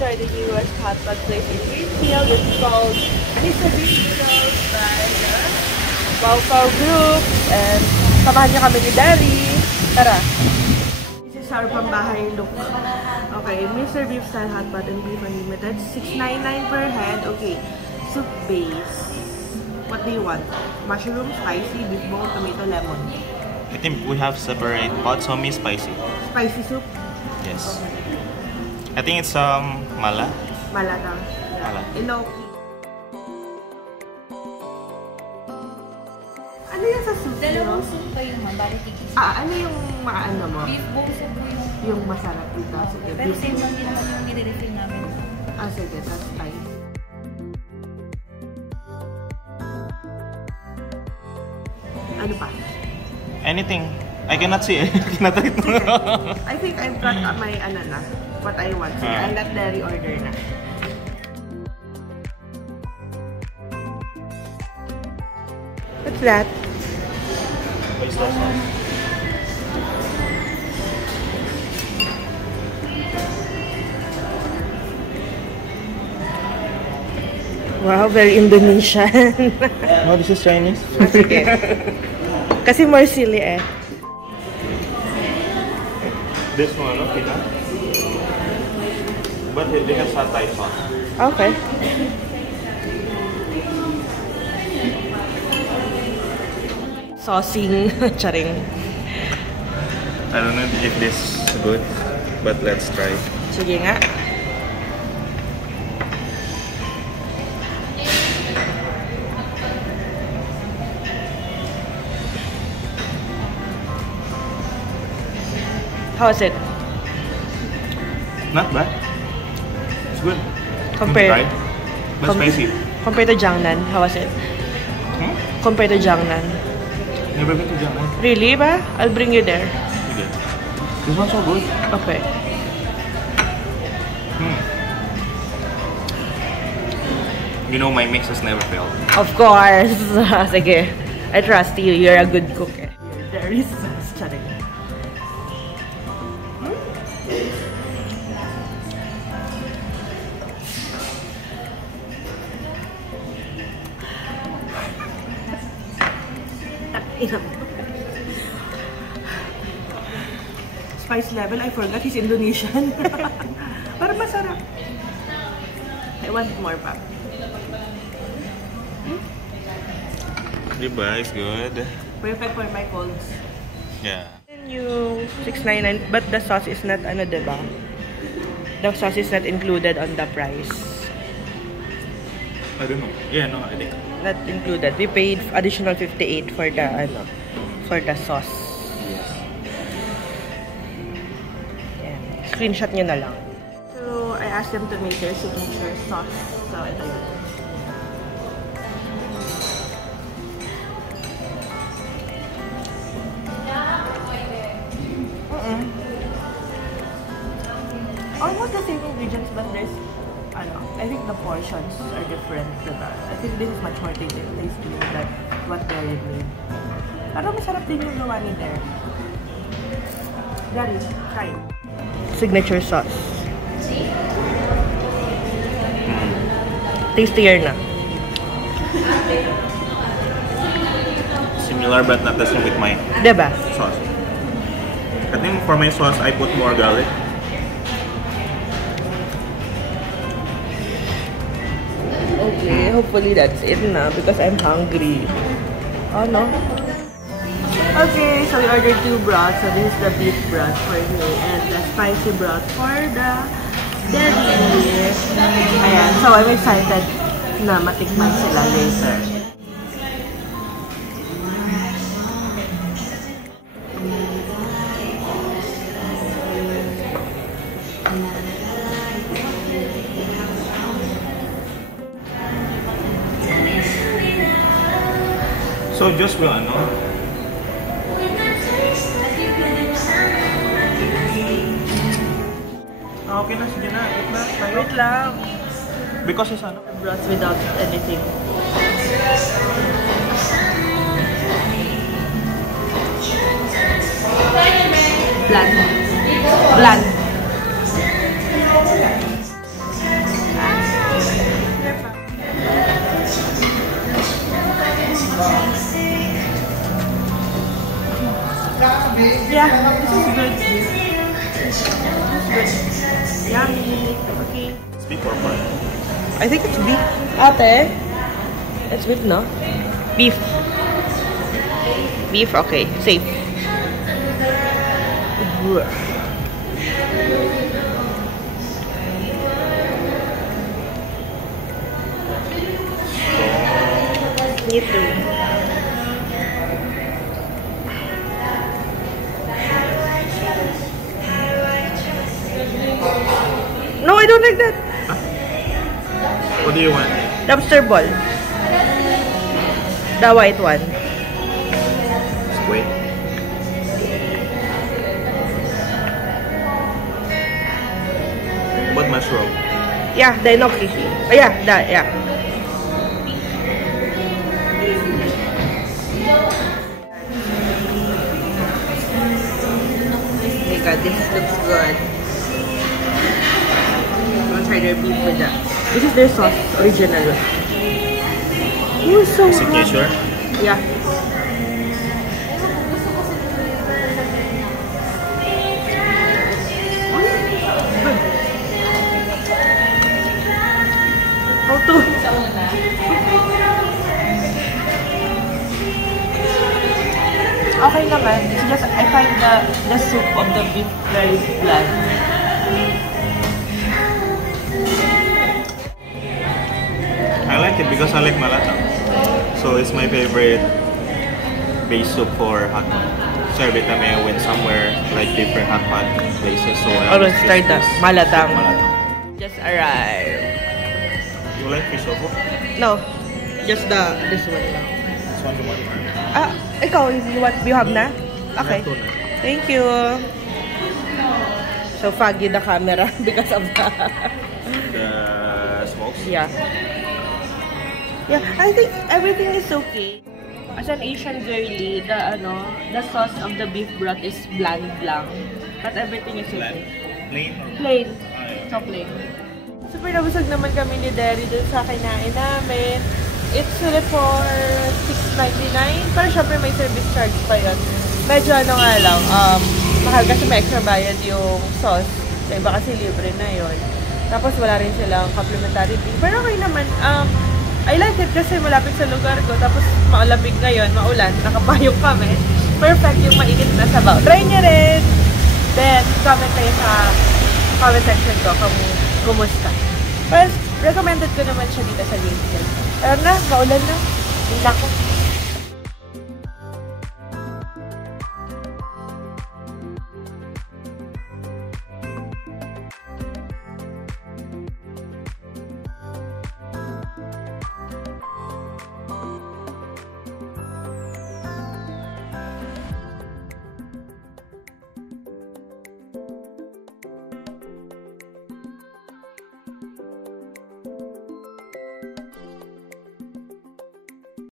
try the newest hot pot place in Greenfield. It's called Mr. Beef Noodles by the Wow Group. And samahan niyo kami ni Daddy. Tara! This is our pambahay look. Okay, Mr. Beef Style Hot Pot and Beef Unlimited. $6.99 per head. Okay, soup base. What do you want? Mushroom, spicy, beef bone, tomato, lemon. I think we have separate hot, so me spicy. Spicy soup? Yes. I think it's mala. Mala lang. Mala. Inoki. Ano yan sa soup? Dalawang soup kayo ma, bali tikis. Ano yung ano mo? Beef bone soup po yung... Yung masarap dito. Sige, Pero same lang din naman yung nire-refill namin. Sige, that's fine. Ano pa? Anything. I cannot see it. Cannot read. I think I've got my ano na, what I want. Sige, I'll let Derry order na. What's that? Oyster sauce. Wow, very Indonesian. No, this is Chinese. Sige. Kasi more sili eh. This one, okay na? But they have satay sauce. Okay. Saucing. Charing. I don't know if this is good, but let's try. Sige nga. How is it? Not bad. It's good. Compared- Try. But spicy. Compared to Jiangnan, how was it? Hmm? Compared to Jiangnan. Never been to Japan. Really ba? I'll bring you there. Okay. This one's so good. Okay. You know my mix has never failed. Of course. Sige. I trust you. You're a good cook eh. There is charing. Spice level, I forgot he's Indonesian. Parang masarap. I want more pa. Diba? It's good. Perfect for my colds. Yeah. New $6.99, but the sauce is not ano, diba? The sauce is not included on the price. I don't know. Yeah, no, I think. Not included. We paid additional $58 for the ano, for the sauce. Yes. Yan. Screenshot nyo na lang. So, I asked them to make their signature sauce. So, ito yun. Almost the same ingredients, but there's, I think the portions are different. Diba? I think this is much more tasty than what Derry made. Pero masarap din yung gawa ni Derry. Derry, try. Signature sauce. Tastier na. Similar but not the same with my Diba? sauce. I think for my sauce, I put more garlic. Okay, hopefully that's it na because I'm hungry. Oh no? Okay, so we ordered 2 broths. So this is the beef broth for me and the spicy broth for the Daddy. Ayan, so I'm excited na matikman sila later. So just will ano? Okay na, sige na. Eat na. Wait lang. Because it's ano? Broth without anything. Bland. Bland. Yeah, this is good. This is good. Yummy. Okay. It's beef or pork? I think it's beef. Ate? It's beef, no? Beef. Beef, okay. Safe. Me too. No, I don't like that. What do you want? Lobster ball. The white one. Squid? What mushroom? Yeah, the enoki. Oh, yeah, that, yeah. Oh my god, this looks good. I'm gonna try their beef with that. This is their sauce, original. Oh, so hot. Signature? Yeah. How to? Okay naman. It's just, I find the soup of the beef very bland. I like it because I like malatang. So it's my favorite base soup for hot pot. Serve it when I went somewhere like different hot pot places. So I Always always try choose that. this Malatang. malatang. Just arrived. You like fish tofu? No. Just this one lang. This one you want more? Ah, ikaw, you have na? Okay. Ito na. Thank you. So foggy the camera because of the The smokes? yeah. Yeah, I think everything is okay. As an Asian girly, the sauce of the beef broth is bland lang. But everything is Bland? okay. Plain or? Plain. Ah, yeah. So plain. Super nabusog naman kami ni Derry dun sa kinain namin. It's really for $6.99. Pero syempre may service charge pa yun. Medyo ano nga lang, mahal kasi may extra bayad yung sauce. Sa iba kasi libre na yun. Tapos wala rin silang complimentary fee. Pero okay naman, I like it kasi malapit sa lugar ko. Tapos maulamig ngayon, maulan, nakapayong kami. Perfect yung mainit na sabaw. Try nyo rin! Then, comment kayo sa comment section ko kung kumusta. Well, recommended ko naman siya dito sa LinkedIn. Pero na, maulan na. Hindi na ako.